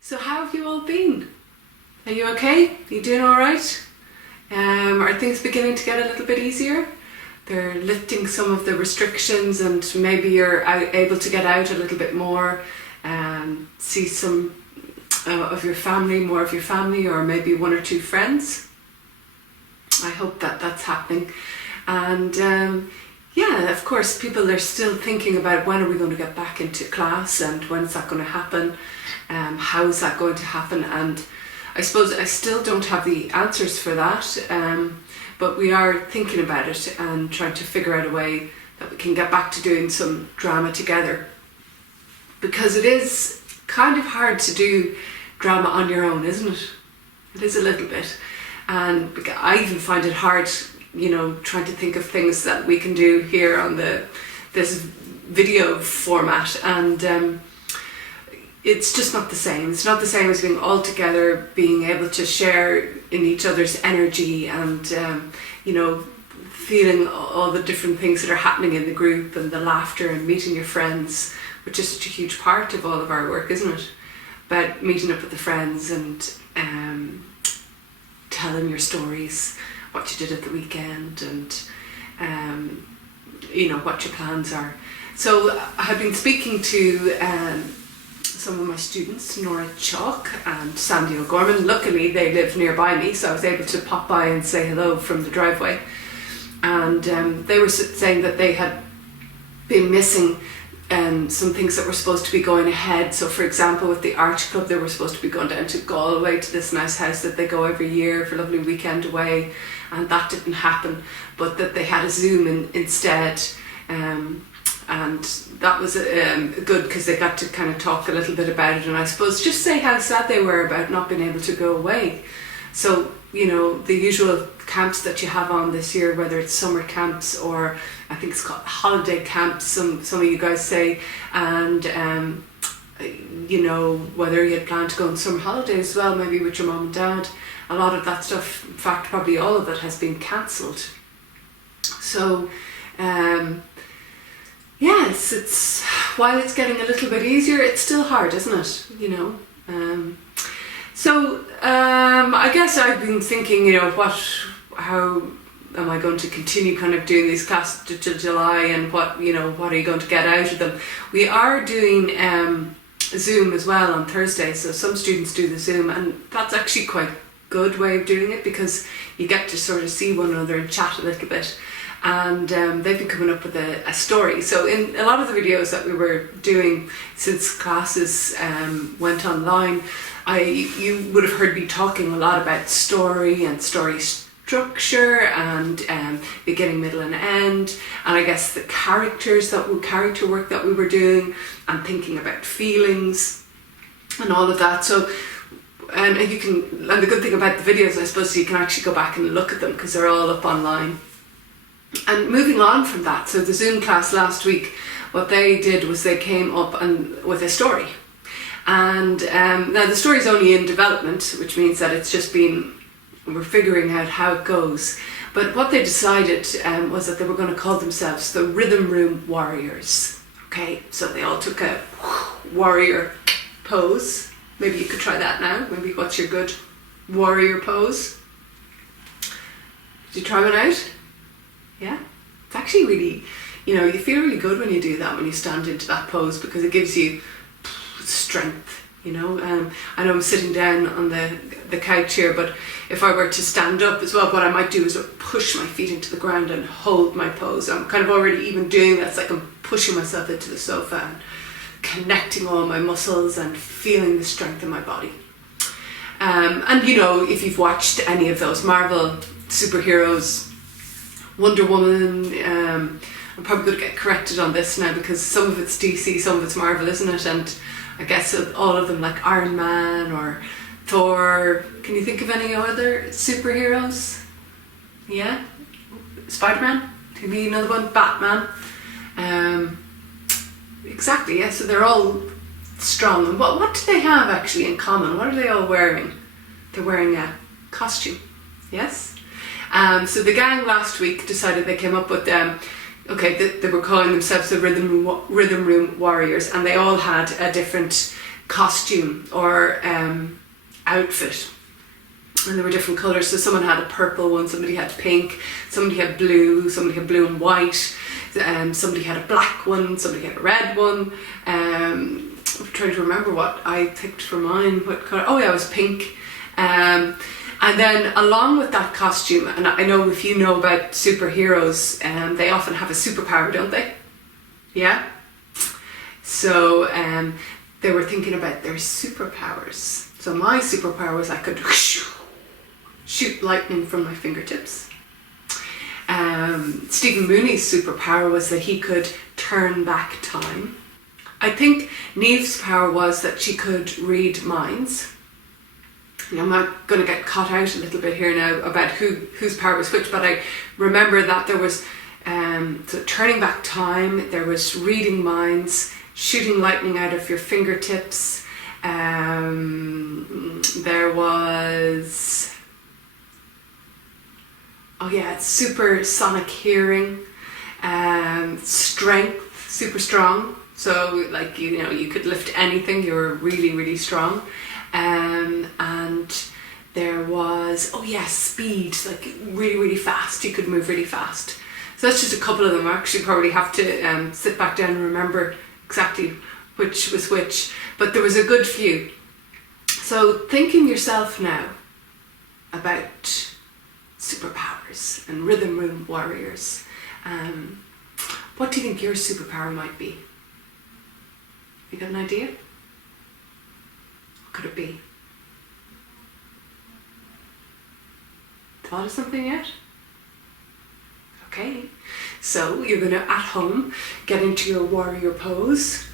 So how have you all been? Are you okay? Are you doing all right? Are things beginning to get a little bit easier? They're lifting some of the restrictions and maybe you're able to get out a little bit more, see some of your family, more of your family, or maybe one or two friends. I hope that that's happening. And yeah, of course, people are still thinking about when are we going to get back into class and when's that going to happen, how is that going to happen, and I suppose I still don't have the answers for that, but we are thinking about it and trying to figure out a way that we can get back to doing some drama together, because it is kind of hard to do drama on your own, isn't it? It is a little bit, and I even find it hard, you know, trying to think of things that we can do here on this video format, and it's just not the same. It's not the same as being all together, being able to share in each other's energy and you know, feeling all the different things that are happening in the group and the laughter and meeting your friends, which is such a huge part of all of our work, isn't it? About meeting up with the friends and telling your stories, what you did at the weekend, and you know, what your plans are. So I've been speaking to some of my students, Nora Chalk and Sandy O'Gorman. Luckily they live nearby me, so I was able to pop by and say hello from the driveway, and they were saying that they had been missing some things that were supposed to be going ahead. So for example, with the Arch Club, they were supposed to be going down to Galway to this nice house that they go every year for a lovely weekend away, and that didn't happen, but that they had a Zoom instead, and that was good because they got to kind of talk a little bit about it, and I suppose just say how sad they were about not being able to go away. So, you know, the usual camps that you have on this year, whether it's summer camps or I think it's called holiday camps, some of you guys say, and you know, whether you had planned to go on summer holiday as well, maybe with your mum and dad, a lot of that stuff, in fact probably all of it, has been cancelled. So yes, it's while it's getting a little bit easier, it's still hard, isn't it? You know. So I guess I've been thinking, you know, how am I going to continue kind of doing these classes till July, and what, you know, what are you going to get out of them? We are doing Zoom as well on Thursday, so some students do the Zoom, and that's actually quite a good way of doing it because you get to sort of see one another and chat a little bit. And they've been coming up with a story. So in a lot of the videos that we were doing since classes went online, you would have heard me talking a lot about story and story structure and beginning, middle and end, and I guess the character work that we were doing, and thinking about feelings and all of that. So and the good thing about the videos, I suppose, you can actually go back and look at them because they're all up online. And moving on from that, so the Zoom class last week, what they did was they came up with a story. And now the story is only in development, which means that it's just we're figuring out how it goes. But what they decided was that they were going to call themselves the Rhythm Room Warriors. Okay, so they all took a warrior pose. Maybe you could try that now. Maybe what's your good warrior pose? Did you try one out? Yeah, it's actually really, you know, you feel really good when you do that, when you stand into that pose, because it gives you strength, you know. I know I'm sitting down on the couch here, but if I were to stand up as well, what I might do is push my feet into the ground and hold my pose. I'm kind of already even doing that. It's like I'm pushing myself into the sofa and connecting all my muscles and feeling the strength in my body. And you know, if you've watched any of those Marvel superheroes, Wonder Woman, I'm probably going to get corrected on this now because some of it's DC, some of it's Marvel, isn't it? And I guess all of them, like Iron Man or Thor. Can you think of any other superheroes? Yeah? Spider-Man? Can be another one? Batman? Exactly, yeah, so they're all strong. And what do they have actually in common? What are they all wearing? They're wearing a costume, yes? So the gang last week decided, they came up with they were calling themselves the Rhythm Room Warriors, and they all had a different costume or outfit. And there were different colours, so someone had a purple one, somebody had pink, somebody had blue and white, somebody had a black one, somebody had a red one. I'm trying to remember what I picked for mine. What colour? Oh yeah, it was pink. And then along with that costume, and I know if you know about superheroes, they often have a superpower, don't they? Yeah? So they were thinking about their superpowers. So my superpower was I could shoot lightning from my fingertips. Stephen Mooney's superpower was that he could turn back time. I think Neve's power was that she could read minds. I'm not going to get caught out a little bit here now about whose power was which, but I remember that there was so turning back time, there was reading minds, shooting lightning out of your fingertips, there was, supersonic hearing, strength, super strong. So like, you could lift anything, you were really, really strong. And there was, speed, like really, really fast. You could move really fast. So that's just a couple of them. I actually probably have to sit back down and remember exactly which was which. But there was a good few. So thinking yourself now about superpowers and rhythm room warriors, what do you think your superpower might be? You got an idea? What could it be? Thought of something yet? Okay, so you're going to at home get into your warrior pose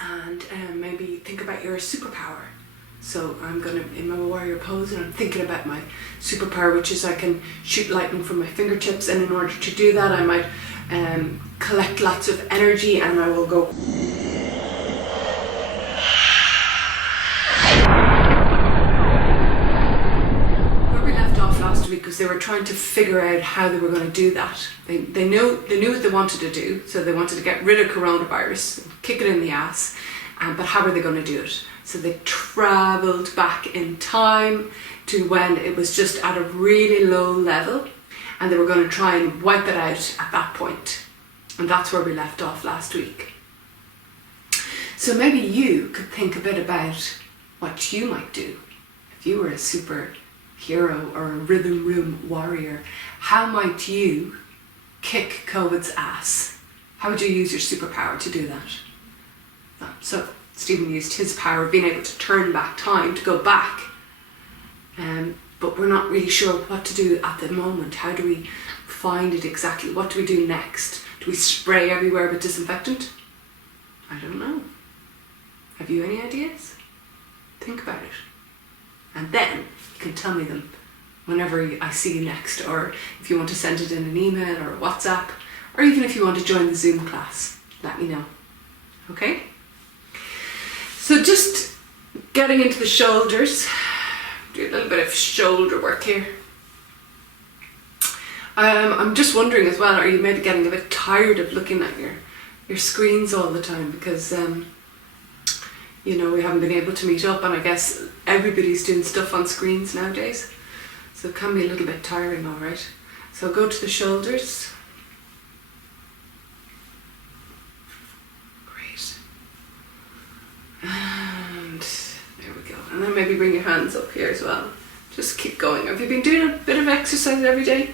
and maybe think about your superpower. So I'm going to, in my warrior pose, and I'm thinking about my superpower, which is I can shoot lightning from my fingertips, and in order to do that I might collect lots of energy and I will go because they were trying to figure out how they were going to do that. They knew what they wanted to do, so they wanted to get rid of coronavirus, kick it in the ass, but how were they going to do it? So they travelled back in time to when it was just at a really low level, and they were going to try and wipe it out at that point. And that's where we left off last week. So maybe you could think a bit about what you might do if you were a superhero or a rhythm room warrior. How might you kick COVID's ass? How would you use your superpower to do that? So Stephen used his power of being able to turn back time to go back, but we're not really sure what to do at the moment. How do we find it exactly? What do we do next? Do we spray everywhere with disinfectant? I don't know. Have you any ideas? Think about it. And then you can tell me them whenever I see you next, or if you want to send it in an email or a WhatsApp, or even if you want to join the Zoom class, let me know. Okay? So just getting into the shoulders, do a little bit of shoulder work here. I'm just wondering as well, are you maybe getting a bit tired of looking at your screens all the time, because we haven't been able to meet up, and I guess everybody's doing stuff on screens nowadays, so it can be a little bit tiring, all right. So go to the shoulders. Great. And there we go. And then maybe bring your hands up here as well. Just keep going. Have you been doing a bit of exercise every day?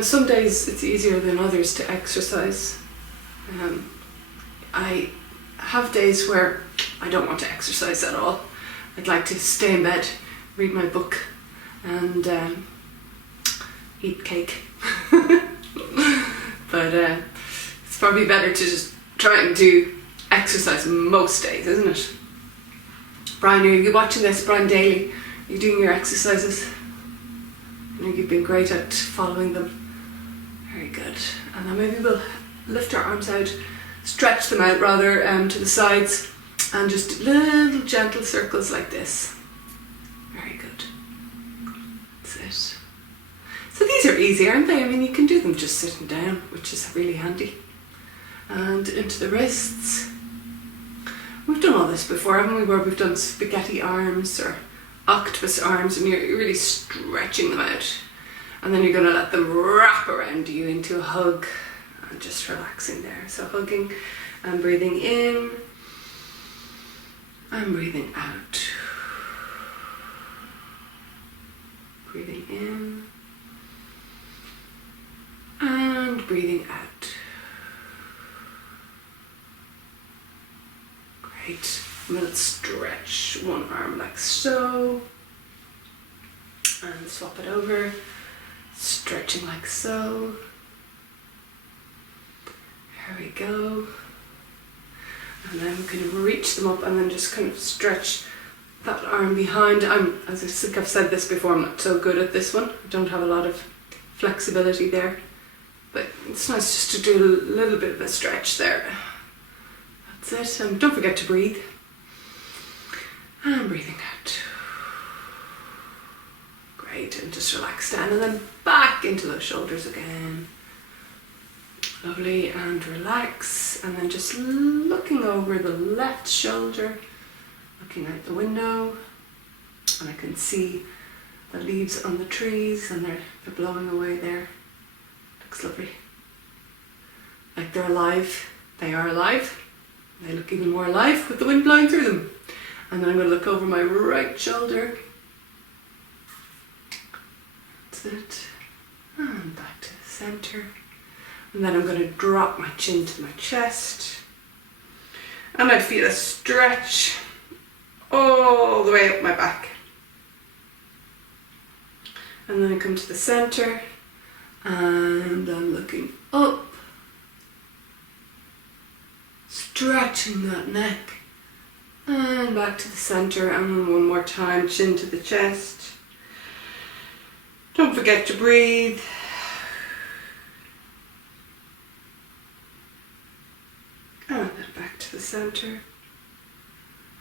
Some days it's easier than others to exercise. I have days where I don't want to exercise at all. I'd like to stay in bed, read my book, and eat cake. But it's probably better to just try and do exercise most days, isn't it? Brian, are you watching this? Brian Daly, are you doing your exercises? I know you've been great at following them. Very good. And then maybe we'll lift our arms out, stretch them out rather to the sides, and just little gentle circles like this. Very good. That's it. So these are easy, aren't they? I mean, you can do them just sitting down, which is really handy. And into the wrists. We've done all this before, haven't we, where we've done spaghetti arms or octopus arms, and you're really stretching them out, and then you're going to let them wrap around you into a hug and just relaxing there. So hugging and breathing in and breathing out. Breathing in and breathing out. Great. And then let's stretch one arm like so. And swap it over. Stretching like so. There we go. And then we kind of reach them up and then just kind of stretch that arm behind. As I think I've said this before, I'm not so good at this one. I don't have a lot of flexibility there. But it's nice just to do a little bit of a stretch there. That's it. And don't forget to breathe. And breathing out. Great. And just relax down and then back into those shoulders again. Lovely. And relax. And then just looking over the left shoulder. Looking out the window, and I can see the leaves on the trees, and they're blowing away there. Looks lovely. Like they're alive. They are alive. They look even more alive with the wind blowing through them. And then I'm going to look over my right shoulder. That's it. And back to the center. And then I'm going to drop my chin to my chest. And I feel a stretch all the way up my back. And then I come to the center and I'm looking up, stretching that neck, and back to the center, and then one more time, chin to the chest. Don't forget to breathe. And then back to the center.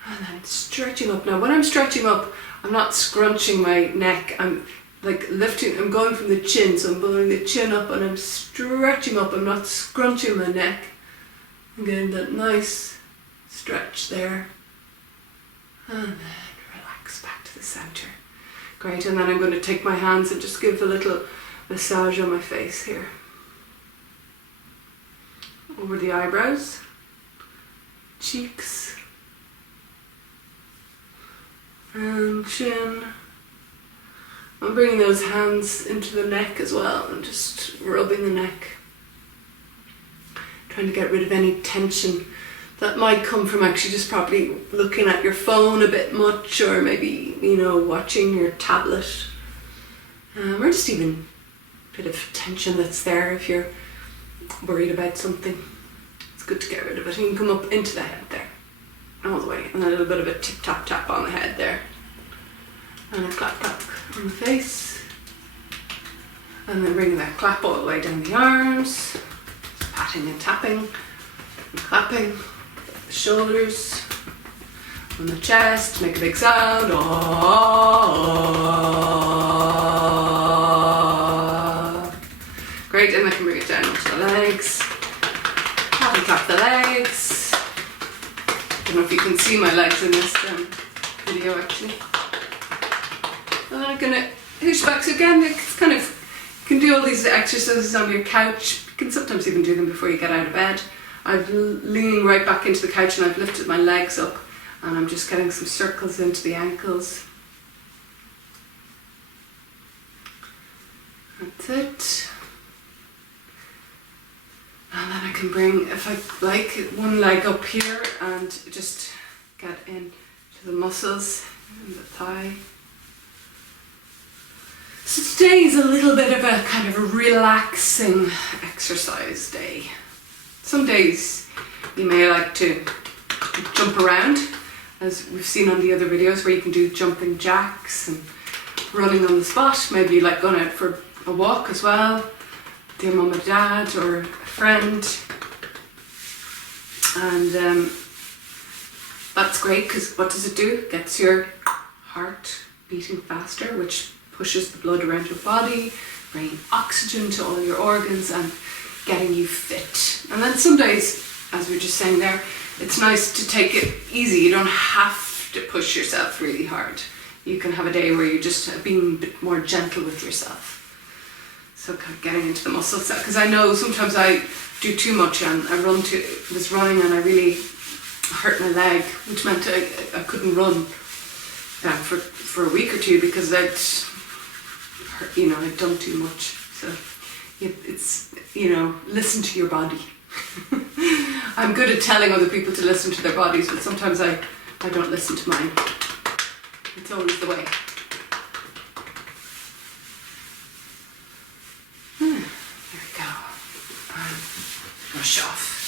And then stretching up. Now when I'm stretching up, I'm not scrunching my neck, I'm like lifting, I'm going from the chin, so I'm blowing the chin up and I'm stretching up, I'm not scrunching my neck. I'm getting that nice stretch there. And then relax back to the center. Great, and then I'm going to take my hands and just give a little massage on my face here. Over the eyebrows, cheeks, and chin. I'm bringing those hands into the neck as well and just rubbing the neck. Trying to get rid of any tension that might come from actually just probably looking at your phone a bit much, or maybe, you know, watching your tablet. Or just even a bit of tension that's there if you're worried about something. It's good to get rid of it. You can come up into the head there. All the way, and a little bit of a tip tap tap on the head there, and a clap clap on the face, and then bringing that clap all the way down the arms, just patting and tapping and clapping the shoulders, on the chest, make a big sound. Oh. Great, and I can bring it down onto the legs, tap and clap the legs. I don't know if you can see my legs in this video actually. And then I'm going to push back. So again, it's kind of, you can do all these exercises on your couch. You can sometimes even do them before you get out of bed. I'm leaning right back into the couch and I've lifted my legs up and I'm just getting some circles into the ankles. That's it. And then I can bring, if I like, one leg up here and just get into the muscles in the thigh. So today is a little bit of a kind of a relaxing exercise day. Some days you may like to jump around, as we've seen on the other videos where you can do jumping jacks and running on the spot. Maybe you like going out for a walk as well, with your mum and dad or a friend. And that's great, because what does it do? It gets your heart beating faster, which pushes the blood around your body, bringing oxygen to all your organs and getting you fit. And then some days, as we were just saying there, it's nice to take it easy. You don't have to push yourself really hard. You can have a day where you're just being a bit more gentle with yourself. So kind of getting into the muscles, because I know sometimes I do too much, and I was running and I really hurt my leg, which meant I couldn't run for a week or two because I'd done too much. So it's, listen to your body. I'm good at telling other people to listen to their bodies, but sometimes I don't listen to mine. It's always the way. There we go. Brush off.